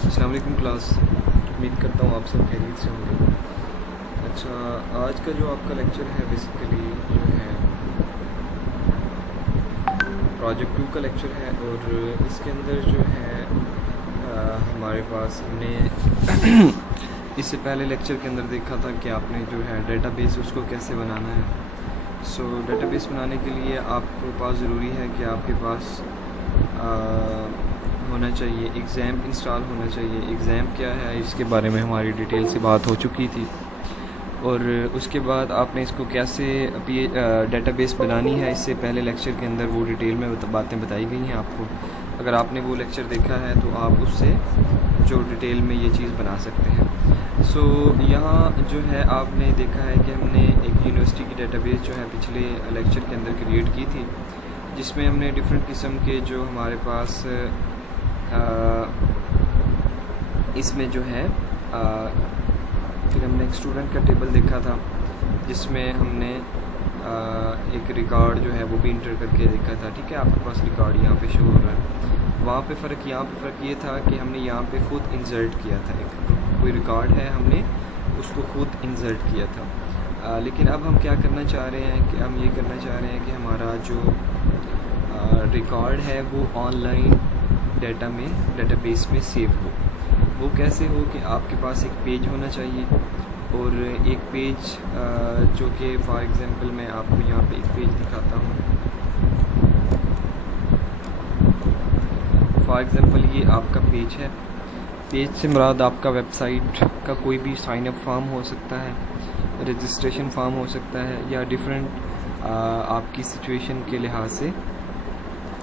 अस्सलाम वालेकुम क्लास। उम्मीद करता हूँ आप सब खैरियत से होंगे। अच्छा, आज का जो आपका लेक्चर है बेसिकली जो है प्रोजेक्ट 2 का लेक्चर है और इसके अंदर जो है हमारे पास हमने इससे पहले लेक्चर के अंदर देखा था कि आपने जो है डेटाबेस उसको कैसे बनाना है। सो डेटाबेस बनाने के लिए आपके पास ज़रूरी है कि आपके पास होना चाहिए एग्ज़ाम इंस्टॉल होना चाहिए। एग्ज़ाम क्या है इसके बारे में हमारी डिटेल से बात हो चुकी थी और उसके बाद आपने इसको कैसे डेटाबेस बनानी है इससे पहले लेक्चर के अंदर वो डिटेल में बातें बताई गई हैं आपको। अगर आपने वो लेक्चर देखा है तो आप उससे जो डिटेल में ये चीज़ बना सकते हैं। सो यहाँ जो है आपने देखा है कि हमने एक यूनिवर्सिटी की डेटाबेस जो है पिछले लेक्चर के अंदर क्रिएट की थी, जिसमें हमने डिफरेंट किस्म के जो हमारे पास इसमें जो है फिर हमने एक स्टूडेंट का टेबल देखा था जिसमें हमने एक रिकॉर्ड जो है वो भी इंटर करके देखा था। ठीक है, आपके पास रिकॉर्ड यहाँ पे शो हो रहा है। वहाँ पे फ़र्क ये था कि हमने यहाँ पे ख़ुद इंसर्ट किया था। एक कोई रिकॉर्ड है, हमने उसको ख़ुद इंसर्ट किया था। लेकिन अब हम क्या करना चाह रहे हैं कि हम ये करना चाह रहे हैं कि हमारा जो रिकॉर्ड है वो ऑनलाइन डेटाबेस में सेव हो। वो कैसे हो कि आपके पास एक पेज होना चाहिए और एक पेज जो कि फॉर एग्ज़ाम्पल मैं आपको यहाँ पे एक पेज दिखाता हूँ। फॉर एग्ज़ाम्पल ये आपका पेज है। पेज से मुराद आपका वेबसाइट का कोई भी साइन अप फॉर्म हो सकता है, रजिस्ट्रेशन फॉर्म हो सकता है, या डिफरेंट आपकी सिचुएशन के लिहाज से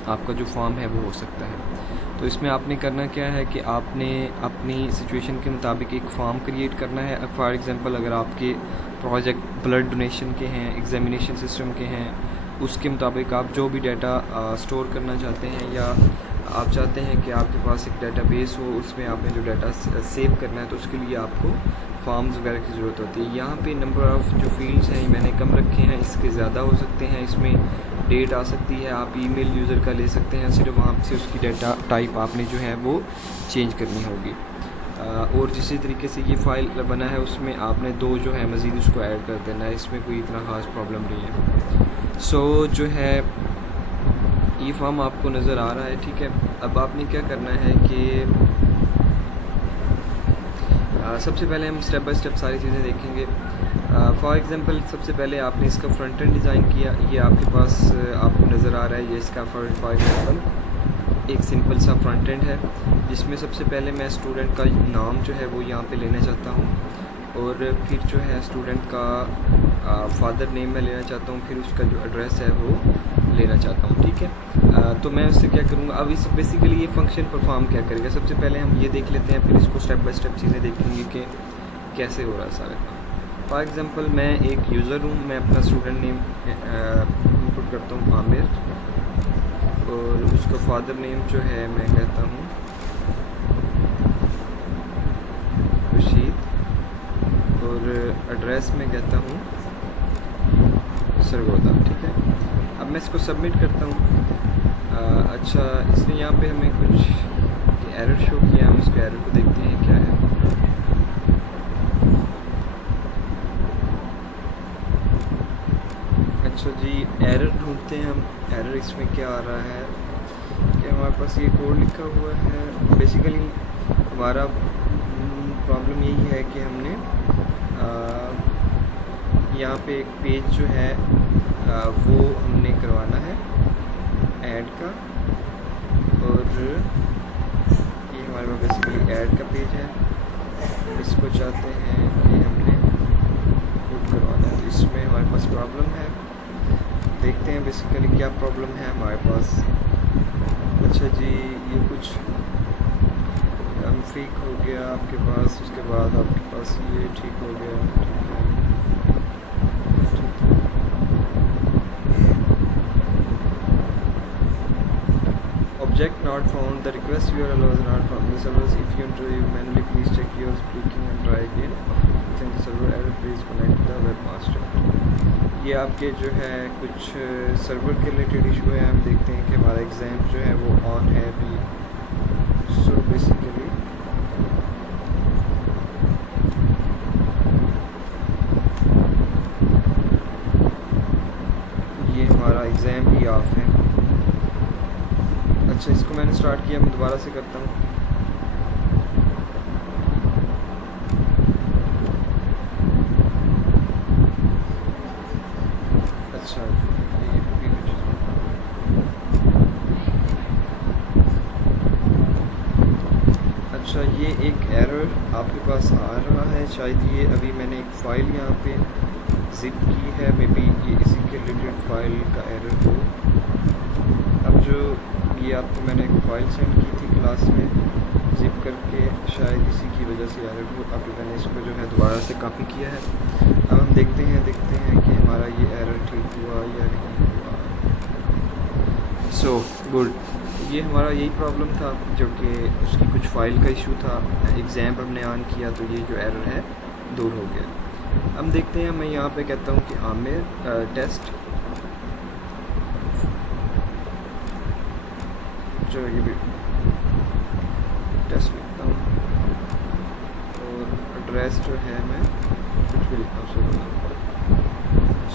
आपका जो फॉर्म है वो हो सकता है। तो इसमें आपने करना क्या है कि आपने अपनी सिचुएशन के मुताबिक एक फॉर्म क्रिएट करना है। फॉर एग्ज़ाम्पल अगर आपके प्रोजेक्ट ब्लड डोनेशन के हैं, एग्ज़ामिनेशन सिस्टम के हैं, उसके मुताबिक आप जो भी डाटा स्टोर करना चाहते हैं या आप चाहते हैं कि आपके पास एक डेटाबेस हो, उसमें आपने जो डाटा सेव करना है तो उसके लिए आपको फॉर्म्स वगैरह की ज़रूरत होती है। यहाँ पे नंबर ऑफ़ जो फील्ड्स हैं मैंने कम रखे हैं, इसके ज़्यादा हो सकते हैं। इसमें डेट आ सकती है, आप ईमेल यूज़र का ले सकते हैं, सिर्फ वहाँ से उसकी डाटा टाइप आपने जो है वो चेंज करनी होगी। और जिस तरीके से ये फ़ाइल बना है उसमें आपने दो जो है मज़ीद उसको ऐड कर देना है। इसमें कोई इतना ख़ास प्रॉब्लम नहीं है। सो जो है ये फॉर्म आपको नज़र आ रहा है। ठीक है, अब आपने क्या करना है कि सबसे पहले हम स्टेप बाय स्टेप सारी चीज़ें देखेंगे। फॉर एग्ज़ाम्पल सबसे पहले आपने इसका फ्रंट एंड डिज़ाइन किया, ये आपके पास आपको नज़र आ रहा है। ये इसका फॉर एग्ज़ाम्पल एक सिंपल सा फ्रंट एंड है जिसमें सबसे पहले मैं स्टूडेंट का नाम जो है वो यहाँ पे लेना चाहता हूँ और फिर जो है स्टूडेंट का फादर नेम मैं लेना चाहता हूँ, फिर उसका जो एड्रेस है वो लेना चाहता हूँ। ठीक है, तो मैं उससे क्या करूँगा, अब इस बेसिकली ये फंक्शन परफॉर्म क्या करेगा। सबसे पहले हम ये देख लेते हैं, फिर इसको स्टेप बाय स्टेप चीज़ें देखेंगे कि कैसे हो रहा है सारा काम। फॉर एग्ज़ाम्पल मैं एक यूज़र हूँ, मैं अपना स्टूडेंट नेम इनपुट करता हूँ आमिर और उसका फादर नेम जो है मैं कहता हूँ रशीद और एड्रेस में कहता हूँ सरगोदा। ठीक है, अब मैं इसको सबमिट करता हूँ। अच्छा, इसने यहाँ पे हमें कुछ एरर शो किया, हम उसके एरर को देखते हैं क्या है। अच्छा जी, एरर ढूंढते हैं हम। एरर इसमें क्या आ रहा है कि हमारे पास ये कोड लिखा हुआ है। बेसिकली हमारा प्रॉब्लम यही है कि हमने यहाँ पे एक पेज जो है वो हमने करवाना है ऐड का, और ये हमारे पास बेसिकली ऐड का पेज है। इसको चाहते हैं कि हमने पुट करवाना है, तो इसमें हमारे पास प्रॉब्लम है। देखते हैं बेसिकली क्या प्रॉब्लम है हमारे पास। अच्छा जी, ये कुछ कॉन्फ़िग हो गया आपके पास, उसके बाद आपके पास ये ठीक हो गया। ठीक है, object not found, the request URL was not found, the servers if you enter you manually please check your speaking and try again, then the server error please connect the webmaster। ये आपके जो है कुछ server के related issue है। हम देखते हैं कि हमारा एग्ज़ाम जो है वो ऑन है अभी। सो बेसिकली स्टार्ट किया, मैं दोबारा से करता हूँ। अच्छा ये भी कुछ अच्छा, ये एक एरर आपके पास आ रहा है, शायद ये अभी मैंने एक फ़ाइल यहाँ पे जिप की है, मे बी ये इसी के रिलेटेड फ़ाइल का एरर हो। अब जो ये आपको मैंने एक फ़ाइल सेंड की थी क्लास में जिप करके, शायद इसी की वजह से एरर हो। अभी मैंने इसको जो है दोबारा से कॉपी किया है। अब हम देखते हैं कि हमारा ये एरर ठीक हुआ या नहीं हुआ। सो गुड, ये हमारा यही प्रॉब्लम था, जो कि उसकी कुछ फ़ाइल का इशू था। एग्ज़ाम हमने ऑन किया तो ये जो एरर है दूर हो गया। हम देखते हैं, मैं यहाँ पे कहता हूँ कि आमिर टेस्ट, जो ये भी टेस्ट लिखता हूँ और एड्रेस जो है मैं कुछ भी लिखता हूँ।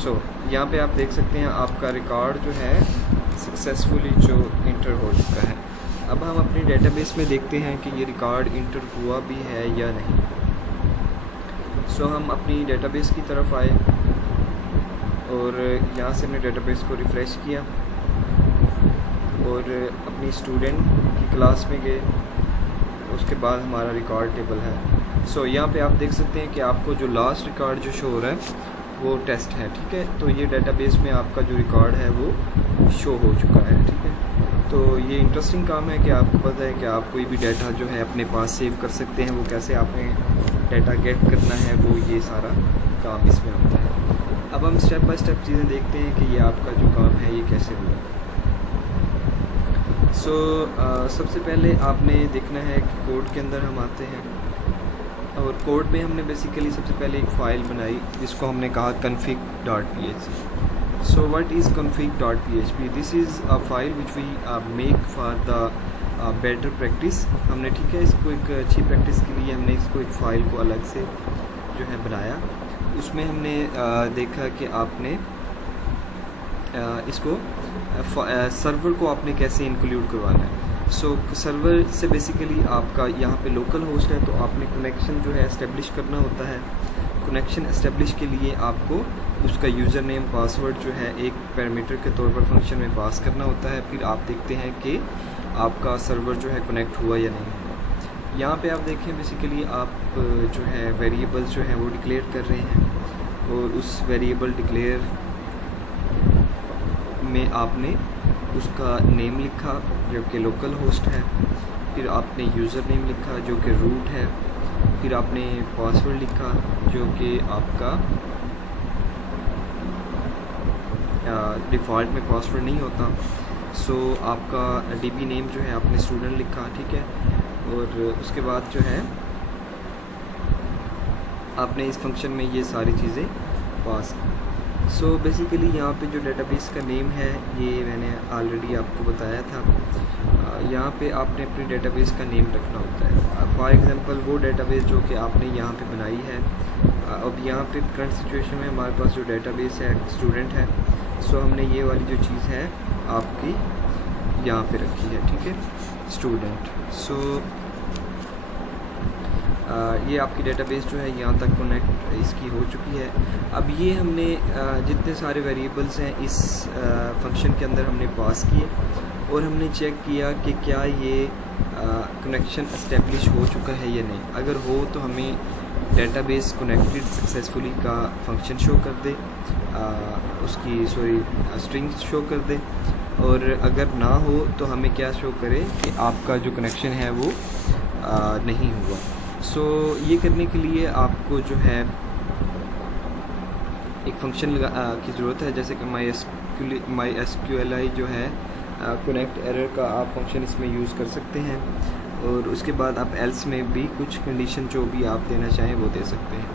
सो यहाँ पे आप देख सकते हैं आपका रिकॉर्ड जो है सक्सेसफुली जो इंटर हो चुका है। अब हम अपनी डेटाबेस में देखते हैं कि ये रिकॉर्ड इंटर हुआ भी है या नहीं। सो हम अपनी डेटाबेस की तरफ आए और यहाँ से हमने डेटाबेस को रिफ़्रेश किया और अपनी स्टूडेंट की क्लास में गए। उसके बाद हमारा रिकॉर्ड टेबल है। सो यहाँ पे आप देख सकते हैं कि आपको जो लास्ट रिकॉर्ड जो शो हो रहा है वो टेस्ट है, ठीक है। तो ये डेटाबेस में आपका जो रिकॉर्ड है वो शो हो चुका है, ठीक है। तो ये इंटरेस्टिंग काम है कि आपको पता है कि आप कोई भी डाटा जो है अपने पास सेव कर सकते हैं। वो कैसे आपने डाटा गेट करना है, वो ये सारा काम इसमें होता है। अब हम स्टेप बाय स्टेप चीज़ें देखते हैं कि ये आपका जो काम है ये कैसे हुआ। सबसे पहले आपने देखना है कि कोड के अंदर हम आते हैं और कोड में हमने बेसिकली सबसे पहले एक फ़ाइल बनाई जिसको हमने कहा config.php। So what is config.php? This is a file which we make for the better practice. हमने, ठीक है, इसको एक अच्छी प्रैक्टिस के लिए हमने इसको एक फ़ाइल को अलग से जो है बनाया। उसमें हमने देखा कि आपने इसको सर्वर को आपने कैसे इंक्लूड करवाना है। सर्वर से बेसिकली आपका यहाँ पे लोकल होस्ट है, तो आपने कनेक्शन जो है इस्टेब्लिश करना होता है। कनेक्शन इस्टेब्लिश के लिए आपको उसका यूज़र नेम पासवर्ड जो है एक पैरामीटर के तौर पर फंक्शन में पास करना होता है। फिर आप देखते हैं कि आपका सर्वर जो है कनेक्ट हुआ या नहीं हुआ। यहाँ पे आप देखें बेसिकली आप जो है वेरिएबल्स जो है वो डिक्लेयर कर रहे हैं और उस वेरिएबल डिक्लेयर में आपने उसका नेम लिखा जो कि लोकल होस्ट है, फिर आपने यूज़र नेम लिखा जो कि रूट है, फिर आपने पासवर्ड लिखा जो कि आपका डिफ़ॉल्ट में पासवर्ड नहीं होता। आपका डीबी नेम जो है आपने स्टूडेंट लिखा, ठीक है। और उसके बाद जो है आपने इस फंक्शन में ये सारी चीज़ें पास की। बेसिकली यहाँ पे जो डेटाबेस का नेम है ये मैंने ऑलरेडी आपको बताया था। यहाँ पे आपने अपनी डेटाबेस का नेम रखना होता है। फॉर एग्ज़ाम्पल वो डेटाबेस जो कि आपने यहाँ पे बनाई है, अब यहाँ पे करंट सिचुएशन में हमारे पास जो डेटाबेस है स्टूडेंट है। हमने ये वाली जो चीज़ है आपकी यहाँ पे रखी है, ठीक है, स्टूडेंट। ये आपकी डेटाबेस जो है यहाँ तक कनेक्ट इसकी हो चुकी है। अब ये हमने जितने सारे वेरिएबल्स हैं इस फंक्शन के अंदर हमने पास किए और हमने चेक किया कि क्या ये कनेक्शन एस्टेब्लिश हो चुका है या नहीं। अगर हो तो हमें डेटाबेस कनेक्टेड सक्सेसफुली का फंक्शन शो कर दे, उसकी स्ट्रिंग शो कर दे। और अगर ना हो तो हमें क्या शो करे कि आपका जो कनेक्शन है वो नहीं हुआ। ये करने के लिए आपको जो है एक फंक्शन की ज़रूरत है, जैसे कि माई एसक्यूएलआई जो है कनेक्ट एरर का आप फंक्शन इसमें यूज़ कर सकते हैं। और उसके बाद आप एल्स में भी कुछ कंडीशन जो भी आप देना चाहें वो दे सकते हैं।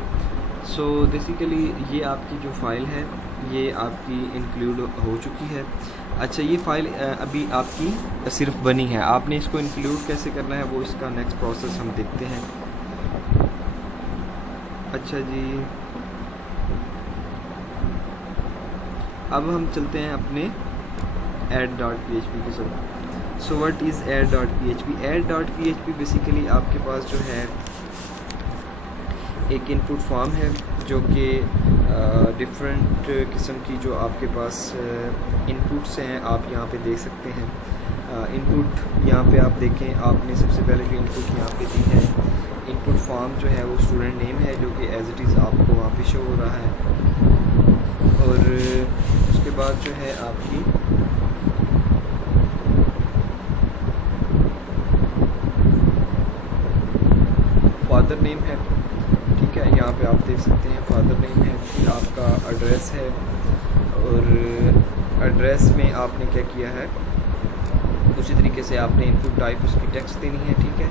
बेसिकली ये आपकी जो फ़ाइल है ये आपकी इंक्लूड हो चुकी है। अच्छा, ये फ़ाइल अभी आपकी सिर्फ बनी है, आपने इसको इंक्लूड कैसे करना है वो इसका नेक्स्ट प्रोसेस हम देखते हैं। अच्छा जी, अब हम चलते हैं अपने add.php के साथ। सो what is add.php? add.php basically आपके पास जो है एक इनपुट फॉर्म है जो कि डिफरेंट किस्म की जो आपके पास इनपुट्स हैं आप यहाँ पे देख सकते हैं। इनपुट यहाँ पे आप देखें, आपने सबसे पहले जो इनपुट यहाँ पे दी है, इनपुट फॉर्म जो है वो स्टूडेंट नेम है जो कि एज इट इज़ आपको वहाँ पे शो हो रहा है। और उसके बाद जो है आपकी फादर नेम है, ठीक है, यहाँ पे आप देख सकते हैं फादर नेम है, फिर आपका एड्रेस है, और एड्रेस में आपने क्या किया है, उसी तरीके से आपने इनपुट टाइप उसकी टेक्स्ट देनी है, ठीक है।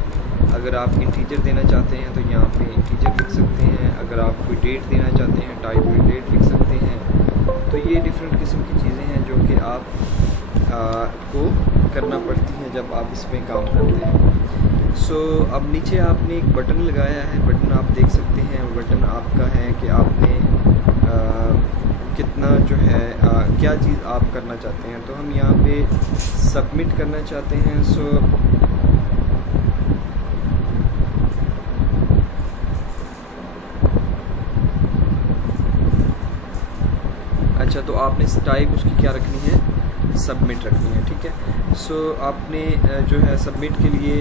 अगर आप इंटीजर देना चाहते हैं तो यहाँ पे इंटीजर लिख सकते हैं, अगर आप कोई डेट देना चाहते हैं टाइप में डेट लिख सकते हैं। तो ये डिफरेंट किस्म की चीज़ें हैं जो कि आप को करना पड़ती हैं जब आप इस पर काम करते हैं। सो अब नीचे आपने एक बटन लगाया है, बटन आप देख सकते हैं, बटन आपका है कि आपने कितना जो है क्या चीज़ आप करना चाहते हैं। तो हम यहाँ पे सबमिट करना चाहते हैं। सो अच्छा, तो आपने टाइप उसकी क्या रखनी है, सबमिट रखनी है, ठीक है। सो आपने जो है सबमिट के लिए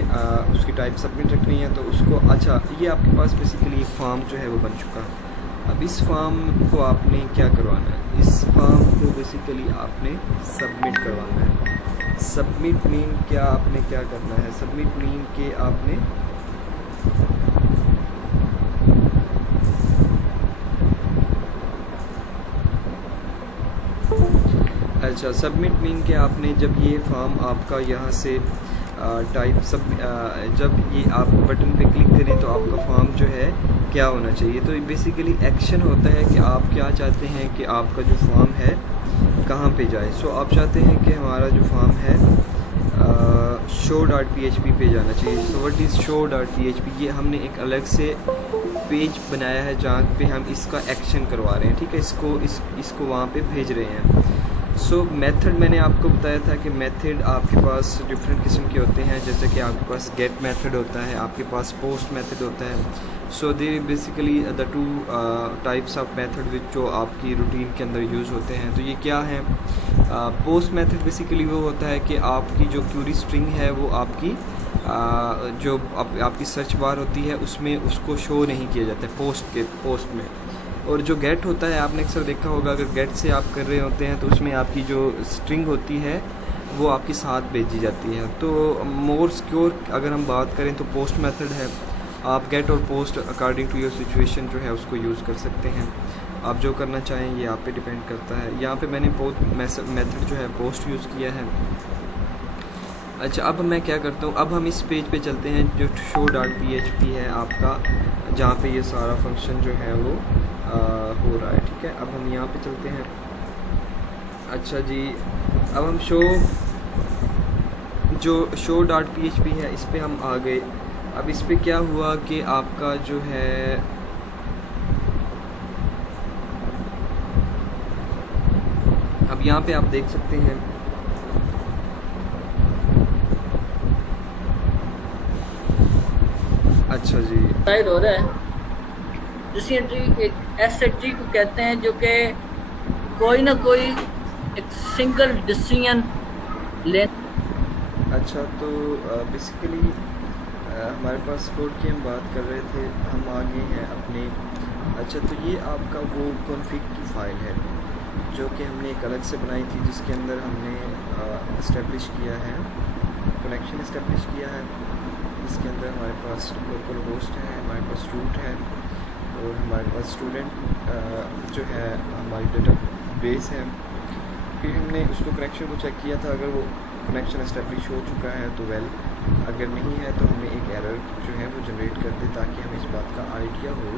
उसकी टाइप सबमिट रखनी है, तो उसको अच्छा ये आपके पास बेसिकली फॉर्म जो है वो बन चुका है। अब इस फॉर्म को आपने क्या करवाना है, इस फॉर्म को बेसिकली आपने सबमिट करवाना है। सबमिट मीन क्या, आपने क्या करना है, सबमिट मीन के आपने अच्छा सबमिट मीन के आपने जब ये फॉर्म आपका यहाँ से टाइप सब जब ये आप बटन पे क्लिक करें तो आपका फॉर्म जो है क्या होना चाहिए। तो बेसिकली एक्शन होता है कि आप क्या चाहते हैं कि आपका जो फॉर्म है कहाँ पे जाए। सो आप चाहते हैं कि हमारा जो फॉर्म है show.php पे जाना चाहिए। सो व्हाट इज़ show.php, ये हमने एक अलग से पेज बनाया है जहाँ पे हम इसका एक्शन करवा रहे हैं, ठीक है, इसको वहाँ पे भेज रहे हैं। सो मेथड मैंने आपको बताया था कि मेथड आपके पास डिफरेंट किस्म के होते हैं, जैसे कि आपके पास गेट मेथड होता है, आपके पास पोस्ट मेथड होता है। So they basically the two types of method which जो आपकी रूटीन के अंदर यूज़ होते हैं। तो ये क्या है, पोस्ट मेथड बेसिकली वो होता है कि आपकी जो क्यूरी स्ट्रिंग है वो आपकी जो आपकी सर्च बार होती है उसमें उसको शो नहीं किया जाता है पोस्ट में। और जो गेट होता है आपने अक्सर देखा होगा, अगर गेट से आप कर रहे होते हैं तो उसमें आपकी जो स्ट्रिंग होती है वो आपके साथ भेजी जाती है। तो मोर सिक्योर अगर हम बात करें तो पोस्ट मेथड है। आप गेट और post according to your situation जो है उसको यूज़ कर सकते हैं, आप जो करना चाहें ये आप पे डिपेंड करता है। यहाँ पे मैंने बहुत मेथड जो है पोस्ट यूज़ किया है। अच्छा, अब मैं क्या करता हूँ, अब हम इस पेज पे चलते हैं जो show.php है आपका, जहाँ पे ये सारा फंक्शन जो है वो हो रहा है, ठीक है। अब हम यहाँ पे चलते हैं। अच्छा जी, अब हम show.php है इस पे हम आ गए। अब इस पे क्या हुआ कि आपका जो है अब यहाँ पे आप देख सकते हैं अच्छा जी शायद हो रहा है जिसकी एंट्री एक एस एंट्री को कहते हैं, जो कि कोई ना कोई एक सिंगल डिसीजन ले। अच्छा, तो बेसिकली हमारे पास कोड की हम बात कर रहे थे, हम आगे हैं अपने। अच्छा, तो ये आपका वो कॉन्फ़िग की फ़ाइल है जो कि हमने एक अलग से बनाई थी, जिसके अंदर हमने इस्टेब्लिश किया है, कनेक्शन इस्टेब्लिश किया है। इसके अंदर हमारे पास लोकल होस्ट है, हमारे पास रूट है, और हमारे पास स्टूडेंट जो है हमारी डेटा बेस है। फिर हमने उसको कनेक्शन को चेक किया था, अगर वो कनेक्शन इस्टेब्लिश हो चुका है तो वेल, अगर नहीं है तो हमने एक एरर जो है वो जनरेट कर दी, ताकि हमें इस बात का आइडिया हो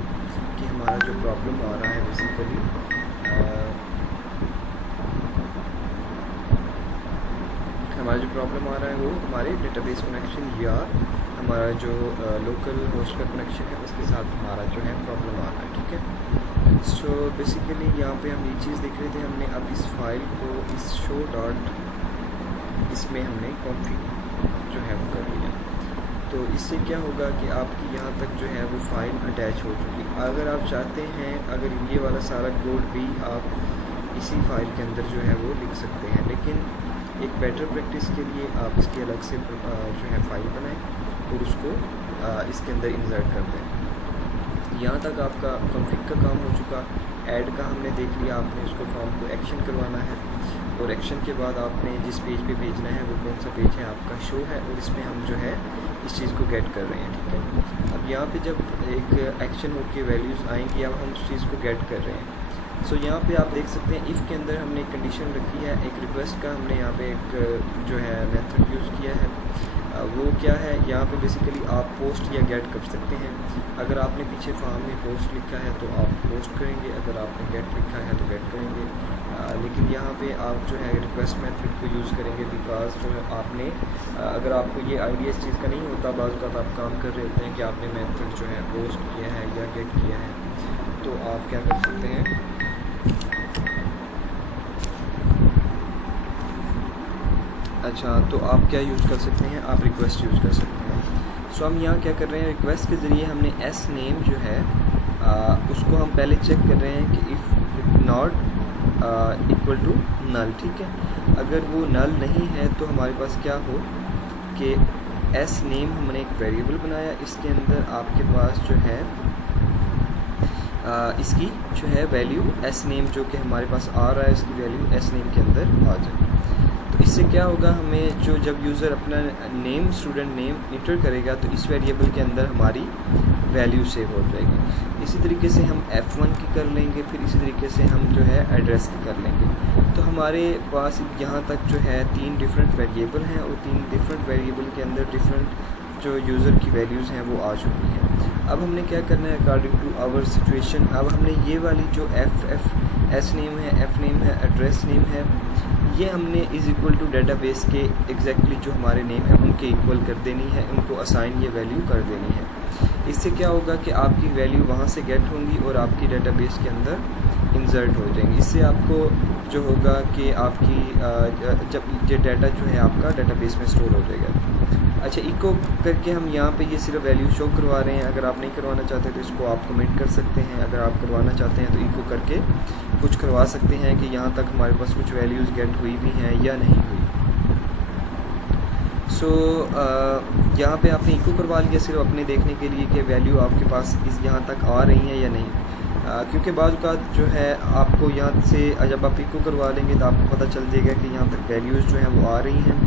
कि हमारा जो प्रॉब्लम आ रहा है बेसिकली हमारा जो प्रॉब्लम आ रहा है वो हमारे डेटाबेस कनेक्शन या हमारा जो लोकल होस्ट का कनेक्शन है उसके साथ हमारा जो है प्रॉब्लम आ रहा है, ठीक है। सो बेसिकली यहाँ पे हम ये चीज़ देख रहे थे, हमने अब इस फाइल को इस show डॉट इसमें हमने कॉन्फ़िग जो है वो कर लिया। तो इससे क्या होगा कि आपकी यहाँ तक जो है वो फ़ाइल अटैच हो चुकी। अगर आप चाहते हैं, अगर ये वाला सारा कोड भी आप इसी फाइल के अंदर जो है वो लिख सकते हैं, लेकिन एक बेटर प्रैक्टिस के लिए आप इसकी अलग से जो है फ़ाइल बनाएं और उसको इसके अंदर इंसर्ट कर दें। यहाँ तक आपका कॉन्फ़िग का काम हो चुका। ऐड का हमने देख लिया, आपने उसको फॉर्म को एक्शन करवाना है और एक्शन के बाद आपने जिस पेज पे भेजना है वो कौन सा पेज है आपका शो है, और इसमें हम जो है इस चीज़ को गेट कर रहे हैं, ठीक है। अब यहाँ पे जब एक एक्शन होके वैल्यूज़ आएंगी, अब हम उस चीज़ को गेट कर रहे हैं। सो यहाँ पे आप देख सकते हैं इफ़ के अंदर हमने एक कंडीशन रखी है, एक रिक्वेस्ट का हमने यहाँ पे एक जो है मेथड यूज़ किया है। वो क्या है, यहाँ पे बेसिकली आप पोस्ट या गेट कर सकते हैं। अगर आपने पीछे फॉर्म में पोस्ट लिखा है तो आप पोस्ट करेंगे, अगर आपने गेट लिखा है तो गेट करेंगे। लेकिन यहाँ पे आप जो है रिक्वेस्ट मेथड को यूज़ करेंगे, बिकॉज जो है आपने अगर आपको ये आइडिया इस चीज़ का नहीं होता, बाज़ वक़्त आप काम कर रहे होते हैं कि आपने मेथड जो है पोस्ट किया है या गेट किया है, तो आप क्या कर सकते हैं, अच्छा तो आप क्या यूज़ कर सकते हैं, आप रिक्वेस्ट यूज़ कर सकते हैं। सो हम यहाँ क्या कर रहे हैं, रिक्वेस्ट के ज़रिए हमने एस नेम जो है उसको हम पहले चेक कर रहे हैं कि if not equal to null, ठीक है। अगर वो नल नहीं है तो हमारे पास क्या हो कि एस नेम हमने एक वेरिएबल बनाया, इसके अंदर आपके पास जो है इसकी जो है वैल्यू एस नेम जो कि हमारे पास आ रहा है, इसकी वैल्यू एस नेम के अंदर आ जाए। तो इससे क्या होगा, हमें जो जब यूज़र अपना नेम स्टूडेंट नेम इंटर करेगा तो इस वेरिएबल के अंदर हमारी वैल्यू सेव हो जाएगी। इसी तरीके से हम F1 की कर लेंगे, फिर इसी तरीके से हम जो है एड्रेस की कर लेंगे। तो हमारे पास यहाँ तक जो है 3 डिफरेंट वेरिएबल हैं और 3 डिफरेंट वेरिएबल के अंदर डिफरेंट जो यूज़र की वैल्यूज़ हैं वो आ चुकी हैं। अब हमने क्या करना है, अकॉर्डिंग टू आवर सिचुएशन, अब हमने ये वाली जो एस नेम है, एफ नेम है, एड्रेस नेम है, ये हमने इज़ इक्वल टू डेटाबेस के एग्जैक्टली जो हमारे नेम है उनके इक्वल कर देनी है, उनको असाइन ये वैल्यू कर देनी है। इससे क्या होगा कि आपकी वैल्यू वहाँ से गेट होंगी और आपकी डेटाबेस के अंदर इंसर्ट हो जाएंगी। इससे आपको जो होगा कि आपकी जब ये डाटा जो है आपका डेटाबेस में स्टोर हो जाएगा। अच्छा, इको करके हम यहाँ पे ये सिर्फ वैल्यू शो करवा रहे हैं। अगर आप नहीं करवाना चाहते तो इसको आप कमेंट कर सकते हैं। अगर आप करवाना चाहते हैं तो इको करके कुछ करवा सकते हैं कि यहाँ तक हमारे पास कुछ वैल्यूज़ गेट हुई भी हैं या नहीं हुई। सो यहाँ पे आपने इको करवा लिया सिर्फ अपने देखने के लिए कि वैल्यू आपके पास इस यहाँ तक आ रही है या नहीं। क्योंकि बाद का जो है आपको यहाँ से जब आप इको करवा लेंगे तो आपको पता चल जाएगा कि यहाँ तक वैल्यूज़ जो हैं वो आ रही हैं।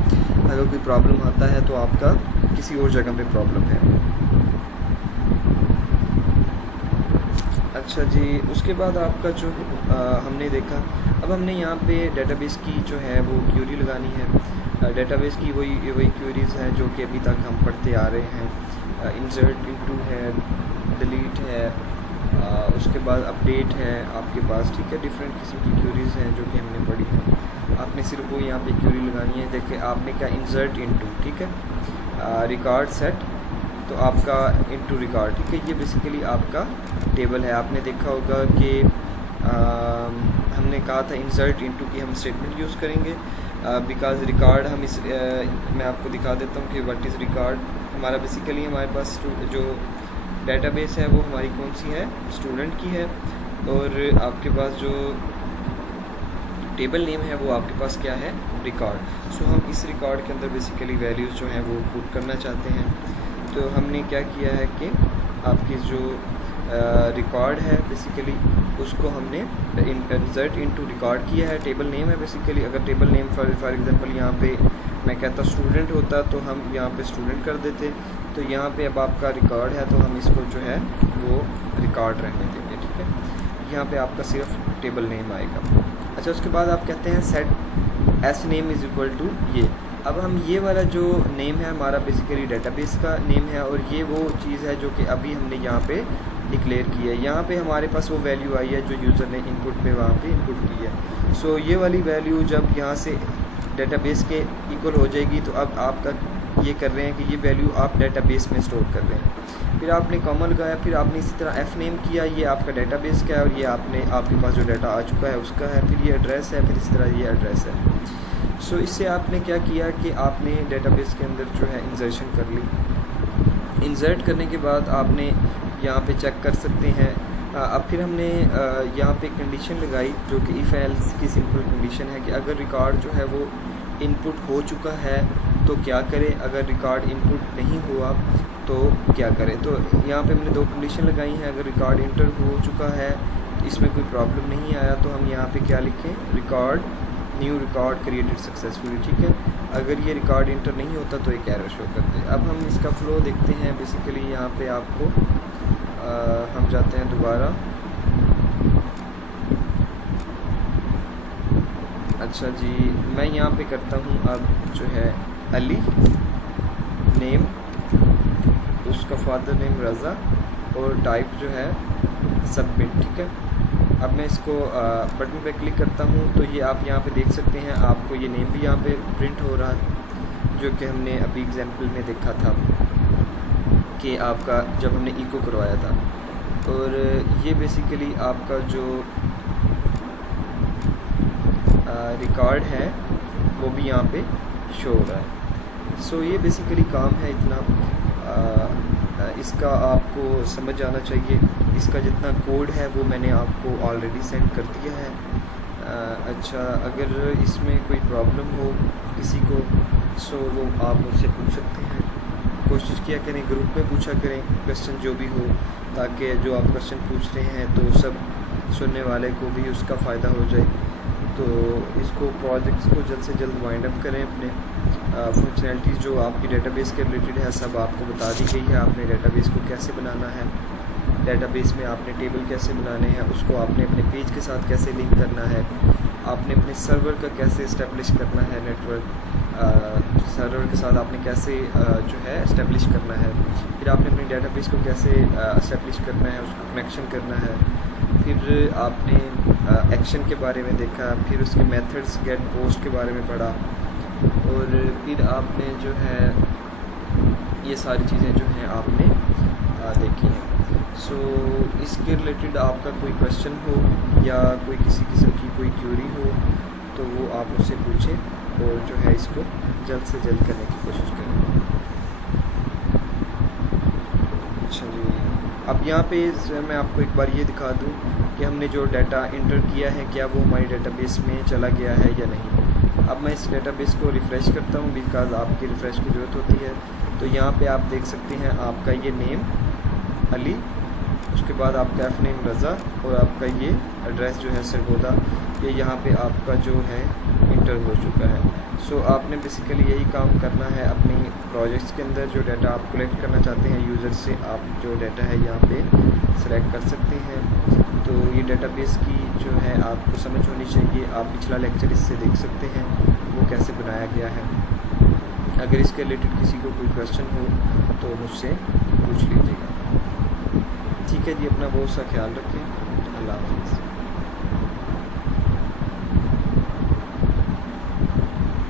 अगर कोई प्रॉब्लम आता है तो आपका किसी और जगह पे प्रॉब्लम है। अच्छा जी, उसके बाद आपका जो हमने देखा, अब हमने यहाँ पे डेटाबेस की जो है वो क्यूरी लगानी है। डेटाबेस की वही क्यूरीज़ हैं जो कि अभी तक हम पढ़ते आ रहे हैं। इंसर्ट इनटू है, डिलीट है, उसके बाद अपडेट है आपके पास, ठीक है। डिफरेंट किस्म की क्यूरीज़ हैं जो कि हमने पढ़ी हैं। आपने सिर्फ वो यहाँ पे क्यूरी लगानी है। देखिए आपने क्या इंसर्ट इनटू, ठीक है, रिकॉर्ड सेट, तो आपका इनटू रिकॉर्ड, ठीक है। ये बेसिकली आपका टेबल है। आपने देखा होगा कि हमने कहा था इंसर्ट इनटू की हम स्टेटमेंट यूज़ करेंगे बिकॉज रिकॉर्ड हम मैं आपको दिखा देता हूँ कि व्हाट इज़ रिकॉर्ड। हमारा बेसिकली हमारे पास जो डेटाबेस है वो हमारी कौन सी है, स्टूडेंट की है, और आपके पास जो टेबल नेम है वो आपके पास क्या है, रिकॉर्ड। सो हम इस रिकॉर्ड के अंदर बेसिकली वैल्यूज़ जो हैं वो पुट करना चाहते हैं। तो हमने क्या किया है कि आपकी जो रिकॉर्ड है बेसिकली उसको हमने इंसर्ट इनटू रिकॉर्ड किया है। टेबल नेम है बेसिकली। अगर टेबल नेम फॉर एग्जांपल यहाँ पे मैं कहता स्टूडेंट होता तो हम यहाँ पे स्टूडेंट कर देते। तो यहाँ पे अब आपका रिकॉर्ड है तो हम इसको जो है वो रिकॉर्ड रहने देंगे, ठीक है। यहाँ पे आपका सिर्फ टेबल नेम आएगा। अच्छा, उसके बाद आप कहते हैं set S name is equal to ये। अब हम ये वाला जो नेम है हमारा बेसिकली डेटाबेस का नेम है, और ये वो चीज़ है जो कि अभी हमने यहाँ पे डिक्लेयर की है। यहाँ पे हमारे पास वो वैल्यू आई है जो यूज़र ने इनपुट पे वहाँ पे इनपुट की है। सो ये वाली वैल्यू जब यहाँ से डेटाबेस के इक्वल हो जाएगी तो अब आपका ये कर रहे हैं कि ये वैल्यू आप डेटाबेस में स्टोर कर रहे हैं। फिर आपने कॉमा लगाया, फिर आपने इसी तरह एफ नेम किया, ये आपका डेटाबेस का है और ये आपके पास जो डाटा आ चुका है उसका है। फिर ये एड्रेस है, फिर इस तरह ये एड्रेस है। सो इससे आपने क्या किया कि आपने डेटाबेस के अंदर जो है इंसर्शन कर ली। इंसर्ट करने के बाद आपने यहाँ पे चेक कर सकते हैं। अब फिर हमने यहाँ पे कंडीशन लगाई जो कि इफ़ एल्स की सिंपल कंडीशन है कि अगर रिकॉर्ड जो है वो इनपुट हो चुका है तो क्या करें, अगर रिकॉर्ड इनपुट नहीं हुआ तो क्या करें। तो यहाँ पे हमने दो कंडीशन लगाई हैं। अगर रिकॉर्ड इंटर हो चुका है, इसमें कोई प्रॉब्लम नहीं आया, तो हम यहाँ पे क्या लिखें, record new record created successfully, ठीक है। अगर ये रिकॉर्ड इंटर नहीं होता तो एक एरर शो करते हैं। अब हम इसका फ्लो देखते हैं। बेसिकली यहाँ पे आपको हम जाते हैं दोबारा। अच्छा जी, मैं यहाँ पे करता हूँ अब जो है अली, नेम उसका फादर नेम रज़ा, और टाइप जो है सबमिट, ठीक है। अब मैं इसको बटन पे क्लिक करता हूँ तो ये आप यहाँ पे देख सकते हैं, आपको ये नेम भी यहाँ पे प्रिंट हो रहा है जो कि हमने अभी एग्जाम्पल में देखा था कि आपका जब हमने इको करवाया था। और ये बेसिकली आपका जो रिकॉर्ड है वो भी यहाँ पे शो हो रहा है। सो ये बेसिकली काम है इतना। इसका आपको समझ आना चाहिए। इसका जितना कोड है वो मैंने आपको ऑलरेडी सेंड कर दिया है। अच्छा, अगर इसमें कोई प्रॉब्लम हो किसी को सो वो आप मुझसे पूछ सकते हैं। कोशिश किया करें ग्रुप में पूछा करें क्वेश्चन जो भी हो, ताकि जो आप क्वेश्चन पूछ रहे हैं तो सब सुनने वाले को भी उसका फ़ायदा हो जाए। तो इसको प्रोजेक्ट्स को जल्द से जल्द वाइंड अप करें। अपने फंक्शनैलिटीज़ जो आपकी डेटाबेस के रिलेटेड है सब आपको बता दी गई है। आपने डेटाबेस को कैसे बनाना है, डेटाबेस में आपने टेबल कैसे बनाने हैं, उसको आपने अपने पेज के साथ कैसे लिंक करना है, आपने अपने सर्वर का कैसे इस्टेब्लिश करना है, नेटवर्क सर्वर के साथ आपने कैसे जो है इस्टेब्लिश करना है, फिर आपने अपने डेटाबेस को कैसे इस्टेब्लिश करना है, उसको कनेक्शन करना है, फिर आपने एक्शन के बारे में देखा, फिर उसके मेथड्स गेट पोस्ट के बारे में पढ़ा, और फिर आपने जो है ये सारी चीज़ें जो हैं आपने देखी हैं। सो इसके रिलेटेड आपका कोई क्वेश्चन हो या कोई किसी किस्म की कोई क्यूरी हो तो वो आप मुझसे पूछें और जो है इसको जल्द से जल्द करने की कोशिश करें। अच्छा जी, अब यहाँ पे मैं आपको एक बार ये दिखा दूँ कि हमने जो डाटा इंटर किया है क्या वो हमारी डेटाबेस में चला गया है या नहीं। अब मैं इस डेटाबेस को रिफ़्रेश करता हूँ बिकॉज़ आपकी रिफ़्रेश की ज़रूरत होती है। तो यहाँ पे आप देख सकते हैं आपका ये नेम अली, उसके बाद आपका एफ नेम रज़ा, और आपका ये एड्रेस जो है सरगोदा, ये यहाँ पे आपका जो है इंटर हो चुका है। सो आपने बेसिकली यही काम करना है अपनी प्रोजेक्ट्स के अंदर। जो डाटा आप कलेक्ट करना चाहते हैं यूज़र से, आप जो डाटा है यहाँ पे सेलेक्ट कर सकते हैं। तो ये डेटाबेस की जो है आपको समझ होनी चाहिए। आप पिछला लेक्चर इससे देख सकते हैं वो कैसे बनाया गया है। अगर इसके रिलेटेड किसी को कोई क्वेश्चन हो तो मुझसे पूछ लीजिएगा। ठीक है जी, अपना बहुत सा ख्याल रखें। अल्लाह हाफ़िज़।